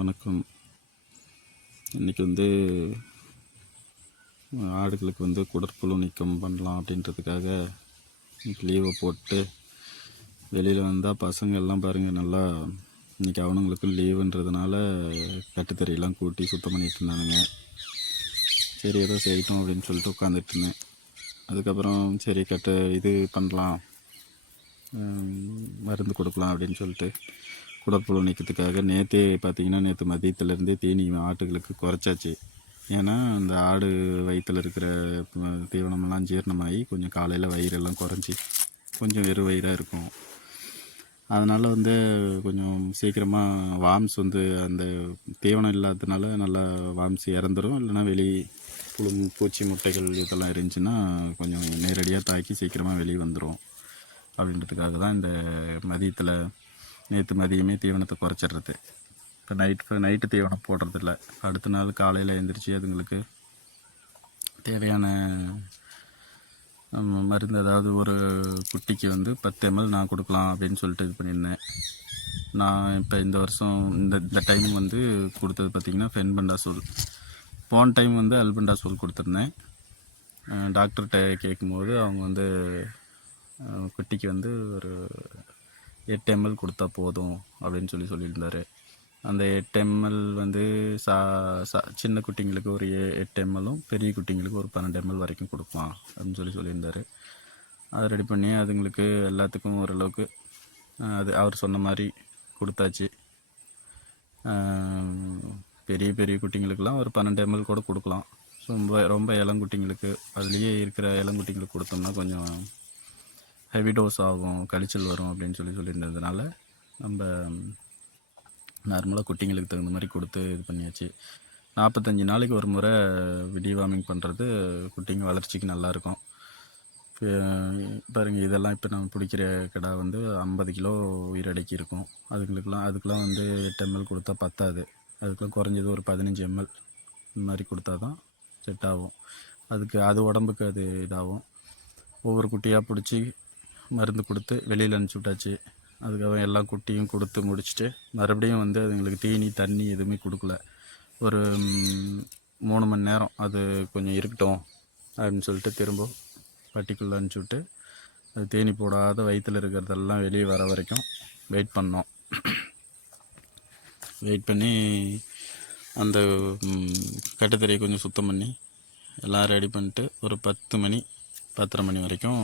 வணக்கம். இன்றைக்கி ஆடுகளுக்கு குடற்புழு நீக்கம் பண்ணலாம் அப்படின்றதுக்காக லீவை போட்டு வெளியில் வந்தால் பசங்க எல்லாம் பாருங்கள், நல்லா இன்றைக்கி அவனுங்களுக்கு லீவுன்றதுனால கட்டுத்தறியெல்லாம் கூட்டி சுத்தம் பண்ணிகிட்டு இருந்தானுங்க. சரி ஏதோ செய்யட்டும் அப்படின்னு சொல்லிட்டு உட்காந்துட்டு இருந்தேன். அதுக்கப்புறம் சரி இது பண்ணலாம், மருந்து கொடுக்கலாம் அப்படின்னு சொல்லிட்டு குடற்புழு நீக்கிறதுக்காக நேற்று மதியத்துலேருந்தே தீனி ஆட்டுகளுக்கு குறைச்சாச்சு. ஏன்னா அந்த ஆடு வயிற்றில் இருக்கிற தீவனமெல்லாம் ஜீரணமாகி கொஞ்சம் காலையில் வயிறெல்லாம் குறைஞ்சி கொஞ்சம் வெறும் வயிறாக இருக்கும். அதனால் கொஞ்சம் சீக்கிரமாக வாம்ஸ் அந்த தீவனம் இல்லாததுனால நல்லா வாம்ஸ் இறந்துடும். இல்லைனா பூச்சி முட்டைகள் இதெல்லாம் இருந்துச்சுன்னா கொஞ்சம் நேரடியாக தாக்கி சீக்கிரமாக வெளியே வந்துடும். அப்படின்றதுக்காக தான் இந்த நேற்று மதியமே தீவனத்தை குறைச்சிட்றது. இப்போ நைட்டு தீவனம் போடுறதில்ல. அடுத்த நாள் காலையில் எழுந்திரிச்சு அதுங்களுக்கு தேவையான மருந்து, அதாவது ஒரு குட்டிக்கு 10 ml நான் கொடுக்கலாம் அப்படின்னு சொல்லிட்டு இது பண்ணியிருந்தேன். நான் இப்போ இந்த வருஷம் இந்த டைம் கொடுத்தது பார்த்திங்கன்னா ஃபென்பெண்டாசோல். போன டைம் அல்பெண்டாசோல் கொடுத்துருந்தேன். டாக்டர்கிட்ட கேட்கும்போது அவங்க குட்டிக்கு ஒரு 8 ml கொடுத்தா போதும் அப்படின்னு சொல்லியிருந்தார். அந்த 8 ml சின்ன குட்டிங்களுக்கு ஒரு 8 ml, பெரிய குட்டிங்களுக்கு ஒரு 12 ml வரைக்கும் கொடுக்கலாம் அப்படின்னு சொல்லியிருந்தார். அதை ரெடி பண்ணி அதுங்களுக்கு எல்லாத்துக்கும் ஓரளவுக்கு அவர் சொன்ன மாதிரி கொடுத்தாச்சு. பெரிய பெரிய குட்டிங்களுக்கெல்லாம் ஒரு 12 ml கூட கொடுக்கலாம். ரொம்ப இளங்குட்டிங்களுக்கு, அதுலேயே இருக்கிற இளங்குட்டிங்களுக்கு கொடுத்தோம்னா கொஞ்சம் ஹெவி டோஸ் ஆகும், கழிச்சல் வரும் அப்படின்னு சொல்லியிருந்ததுனால நம்ம நார்மலாக குட்டிங்களுக்கு தகுந்த மாதிரி கொடுத்து இது பண்ணியாச்சு. 45 நாளைக்கு ஒரு முறை டிவார்மிங் பண்ணுறது குட்டிங்க வளர்ச்சிக்கு நல்லாயிருக்கும். பாருங்கள், இதெல்லாம் இப்போ நம்ம பிடிக்கிற கிடா 50 கிலோ உயிரடக்கி இருக்கும். அதுக்கெல்லாம் 8 ml கொடுத்தா பத்தாது. அதுக்கெல்லாம் குறைஞ்சது ஒரு 15 ml இந்த மாதிரி கொடுத்தா தான் செட் ஆகும். அது உடம்புக்கு அது இதாகும். ஒவ்வொரு குட்டியாக பிடிச்சி மருந்து கொடுத்து வெளியில் அனுப்பிச்சி விட்டாச்சு. அதுக்காக எல்லா குட்டியும் கொடுத்து முடிச்சுட்டு மறுபடியும் அதுங்களுக்கு தீனி தண்ணி எதுவுமே கொடுக்கல. ஒரு 3 மணி நேரம் அது கொஞ்சம் இருக்கட்டும் அப்படின்னு சொல்லிட்டு திரும்ப பட்டிக்குள்ளே அனுப்பிச்சி விட்டு அது தீனி போடாத வயிற்றில் இருக்கிறதெல்லாம் வெளியே வர வரைக்கும் வெயிட் பண்ணோம். வெயிட் பண்ணி அந்த கட்டுத்தறியை கொஞ்சம் சுத்தம் பண்ணி எல்லாம் ரெடி பண்ணிட்டு ஒரு 10:30 மணி வரைக்கும்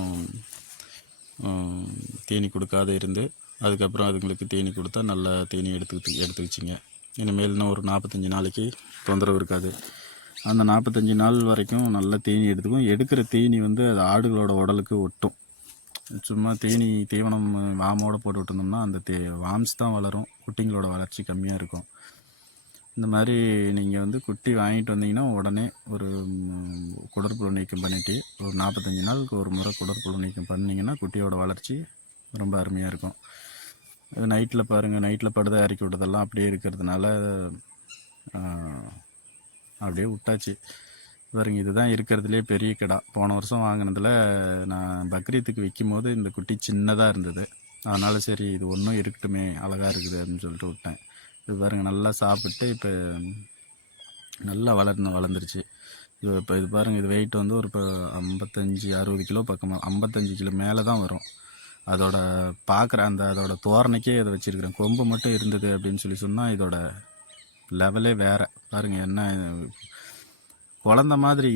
தீனி கொடுக்காத இருந்து அதுக்கப்புறம் அதுங்களுக்கு தீனி கொடுத்தா நல்லா தீனி எடுத்துக்கிச்சிங்க. இனிமேல் இன்னும் ஒரு 45 நாளைக்கு தொந்தரவு இருக்காது. அந்த 45 நாள் வரைக்கும் நல்லா தீனி எடுத்துக்கும். எடுக்கிற தீனி அது ஆடுகளோட உடலுக்கு ஒட்டும். சும்மா தீவனம் வாமோடு போட்டு விட்டுருந்தோம்னா அந்த வாம்ஸ் தான் வளரும், குட்டிங்களோட வளர்ச்சி கம்மியாக இருக்கும். இந்த மாதிரி நீங்கள் குட்டி வாங்கிட்டு வந்தீங்கன்னா உடனே ஒரு குடற்புழு நீக்கம் பண்ணிவிட்டு ஒரு 45 நாளுக்கு ஒரு முறை குடற்புழு நீக்கம் பண்ணிங்கன்னா குட்டியோட வளர்ச்சி ரொம்ப அருமையாக இருக்கும். அது நைட்டில் பாருங்கள், நைட்டில் படுதை இறக்கி விட்டதெல்லாம் அப்படியே இருக்கிறதுனால அப்படியே விட்டாச்சு. பாருங்கள், இதுதான் இருக்கிறதுலே பெரிய கிடா. போன வருஷம் வாங்கினதில் நான் பக்ரீத்துக்கு விற்கும் போது இந்த குட்டி சின்னதாக இருந்தது. அதனால் சரி இது ஒன்றும் இருக்கட்டுமே, அழகாக இருக்குது அப்படின்னு சொல்லிட்டு விட்டேன். இது பாருங்கள், நல்லா சாப்பிட்டு இப்போ நல்லா வளர்ந்துருச்சு. இப்போ இது பாருங்கள், இது வெயிட் ஒரு 55-60 கிலோ பக்கமாக, 55 கிலோ மேலே தான் வரும். அதோட பார்க்குற அதோட தோரணைக்கே அதை வச்சுருக்கிறேன். கொம்பு மட்டும் இருந்தது அப்படின்னு சொன்னால் இதோட லெவலே வேறு. பாருங்கள், என்ன குழந்த மாதிரி